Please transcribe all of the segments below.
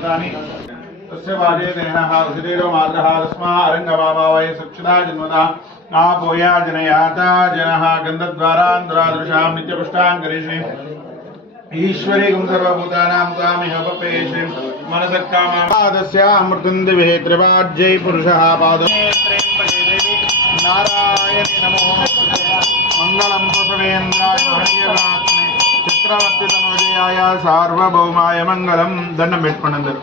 तस्य वाजे देहनः उदीरो मातरः तस्मा अरङ्गमामा वै सक्षदा जन्मदा आपोया जनयाता जनः गन्धद्वारान्तरादृशां नित्यपुष्टां करिष्ये ईश्वरीं सर्वभूतानां स्वामिह पपेशे मनसक्कामादस्य अमृतं दिवे त्रिवाज्यै पुरुषः पादं नारायणे नमो मंगलम पुष्पेन्द्राय हरियात्मे चक्रवर्ती तनोजयाय सार्वभौमाय मंगलम దండం పెట్టుకోండి అందరూ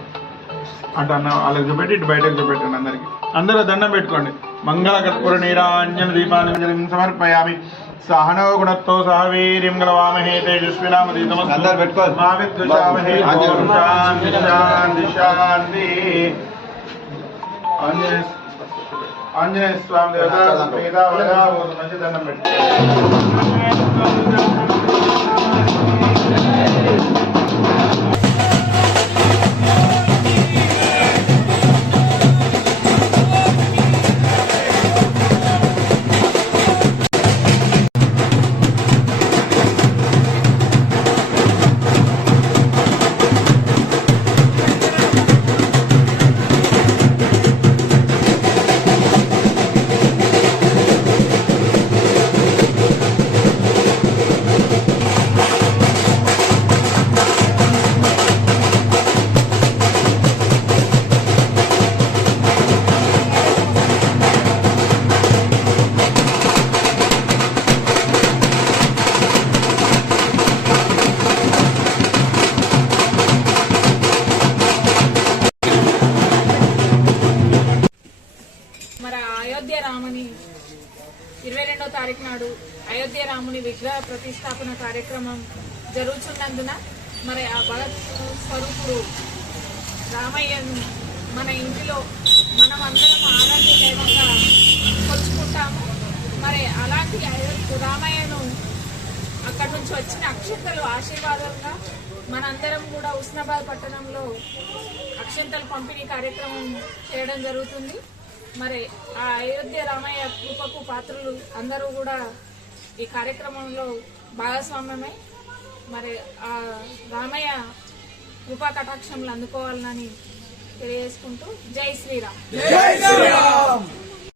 అంటే అన్న వాళ్ళకి చూపెట్టి ఇటు బయటకు చూపెట్టండి అందరూ దండం పెట్టుకోండి మంగళ కర్పూర నీరాంజన దీపాంజలిం సమర్పయామి సహనో గుణత్తో సహ వీర్యం గలవామహే తేజస్వినామధీతమస్తు అందరూ పెట్టుకోండి మా విద్విషామహే శాంతి శాంతి శాంతి ఆంజనేయ స్వామి దేవత ప్రీత వరదా మంచి దండం పెట్టి అయోధ్య రాముని 22వ తారీఖు నాడు అయోధ్య రాముని విగ్రహ ప్రతిష్టాపన కార్యక్రమం జరుగుతున్నందున మరి ఆ భగత్ స్వరూపుడు రామయ్యను మన ఇంటిలో మనం అందరం ఆరాధ్య దైవంగా కొలుచుకుంటాము. మరి అలాంటి రామయ్యను అక్కడి నుంచి వచ్చిన అక్షంతలు ఆశీర్వాదంగా మనందరం కూడా ఉస్నాబాద్ పట్టణంలో అక్షంతలు పంపిణీ కార్యక్రమం చేయడం జరుగుతుంది. మరి ఆ అయోధ్య రామయ్య కృపకు పాత్రలు అందరూ కూడా ఈ కార్యక్రమంలో భాగస్వామ్యమై మరి ఆ రామయ్య కృపా కటాక్షములు అందుకోవాలని తెలియజేసుకుంటూ జై శ్రీరామ్.